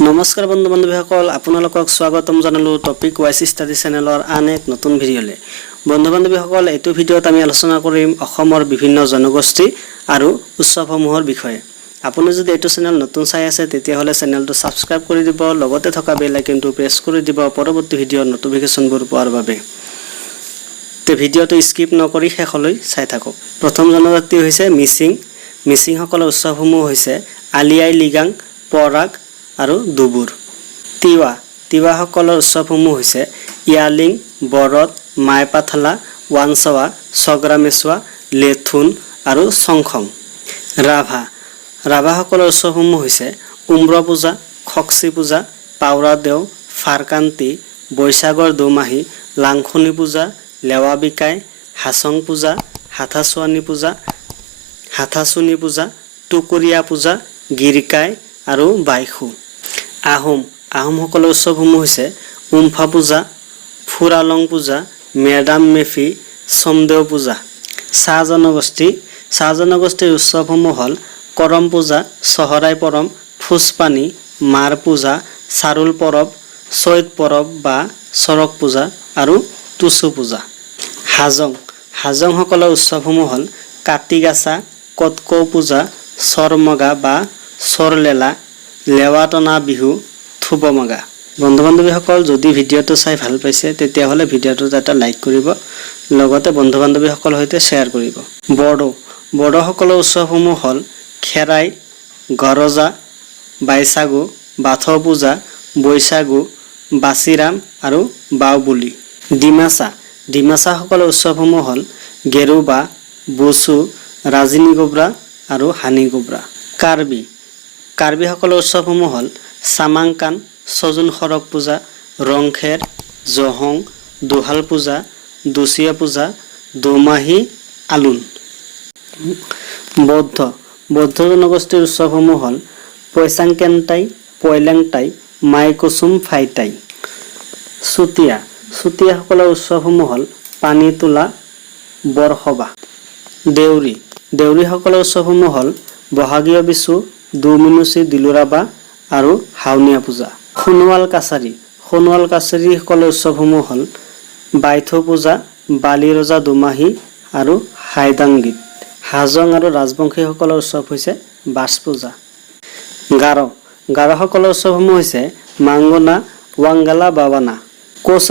নমস্কাৰ বন্ধু বান্ধৱীসকল, আপোনালোকক স্বাগতম জনালোঁ টপিক ৱাইজ ষ্টাডি চেনেলৰ আন এক নতুন ভিডিঅ'লৈ। বন্ধু বান্ধৱীসকল, এইটো ভিডিঅ'ত আমি আলোচনা কৰিম অসমৰ বিভিন্ন জনগোষ্ঠী আৰু উৎসৱসমূহৰ বিষয়ে। আপুনি যদি এইটো চেনেল নতুন চাই আছে তেতিয়াহ'লে চেনেলটো ছাবস্ক্ৰাইব কৰি দিব, লগতে থকা বেল আইকনটো প্ৰেছ কৰি দিব পৰৱৰ্তী ভিডিঅ'ৰ নটিফিকেশ্যনবোৰ পোৱাৰ বাবে। তে ভিডিঅ'টো স্কিপ নকৰি শেষলৈ চাই থাকক। প্ৰথম জনজাতি হৈছে মিচিং। মিচিংসকলৰ উৎসৱসমূহ হৈছে আলি আই লৃগাং, পৰাগ আৰু দুবুৰ। তিৱাসকলৰ উৎসৱসমূহ হৈছে ইয়ালিং, বৰত, মাইপাথালা, ৱানচাৱা, ছগ্ৰামেছোৱা, লেথুন আৰু চংখং। ৰাভাসকলৰ উৎসৱসমূহ হৈছে উম্ৰ পূজা, খক্সি পূজা, পাউৰা দেও, ফাৰকান্তি, বৈশাগৰ দোমাহী, লাংখুনি পূজা, লেৱা বিকাই, হাছং পূজা, হাথাচুনি পূজা, টুকুৰীয়া পূজা, গিৰকাই আৰু বাইখু। আহোমসকলৰ উৎসৱসমূহ হৈছে উমফা পূজা, ফুৰালং পূজা, মেডাম মেফি, চমদেও পূজা। চাহ জনগোষ্ঠীৰ উৎসৱসমূহ হ'ল কৰম পূজা, চহৰাই পৰম, ফুচপানী, মাৰ পূজা, চাৰুল পৰৱ, চৈত পৰৱ বা চৰক পূজা আৰু টুচু পূজা। হাজংসকলৰ উৎসৱসমূহ হ'ল কাতিগাছা, কটকৌ পূজা, চৰমগা বা চৰলেলা, লেৱাটনা বিহু, থুবমগা। বন্ধু বান্ধৱীসকল, যদি ভিডিঅ'টো চাই ভাল পাইছে তেতিয়াহ'লে ভিডিঅ'টোত এটা লাইক কৰিব, লগতে বন্ধু বান্ধৱীসকলৰ সৈতে শ্বেয়াৰ কৰিব। বড়োসকলৰ উৎসৱসমূহ হ'ল খেৰাই, গৰজা, বাইচাগু, বাথৌ পূজা, বৈশাগু, বাচিৰাম আৰু বাওবুলি। ডিমাছাসকলৰ উৎসৱসমূহ হ'ল গেৰুবা, বুচু, ৰাজিনী গোব্ৰা আৰু হানি গোব্ৰা। কাৰ্বিসকলৰ উৎসৱসমূহ হ'ল চামাংকান, ছজুন সৰক পূজা, ৰংখেৰ, জহং, দোহাল পূজা, দুচিয়া পূজা, দোমাহী, আলুন। বৌদ্ধ জনগোষ্ঠীৰ উৎসৱসমূহ হ'ল পৈচাংকেনটাই, পৈলেংটাই, মাইকুচুম ফাইটাই। চুতীয়াসকলৰ উৎসৱসমূহ হ'ল পানী তোলা, বৰসবাহ। দেউৰীসকলৰ উৎসৱসমূহ হ'ল বহাগীয় বিচু, দুমিনুচি দিলুৰাবা আৰু হাউনীয়া পূজা। সোণোৱাল কাছাৰীসকলৰ উৎসৱসমূহ হ'ল বাইথৌ পূজা, বালি ৰজা দুমাহী আৰু হাইদাং গীত। হাজং আৰু ৰাজবংশীসকলৰ উৎসৱ হৈছে বাছ পূজা। গাৰোসকলৰ উৎসৱসমূহ হৈছে মাংগনা, ৱাংগালা বাৱানা। কোচ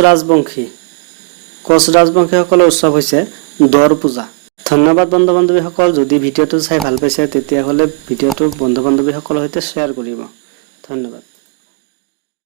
ৰাজবংশীসকলৰ উৎসৱ হৈছে দৌৰ পূজা। ধন্যবাদ বন্ধু বান্ধৱীসকল, যদি ভিডিঅ'টো চাই ভাল পাইছে তেতিয়াহ'লে ভিডিঅ'টো বন্ধু বান্ধৱীসকলৰ সৈতে শ্বেয়াৰ কৰিব। ধন্যবাদ।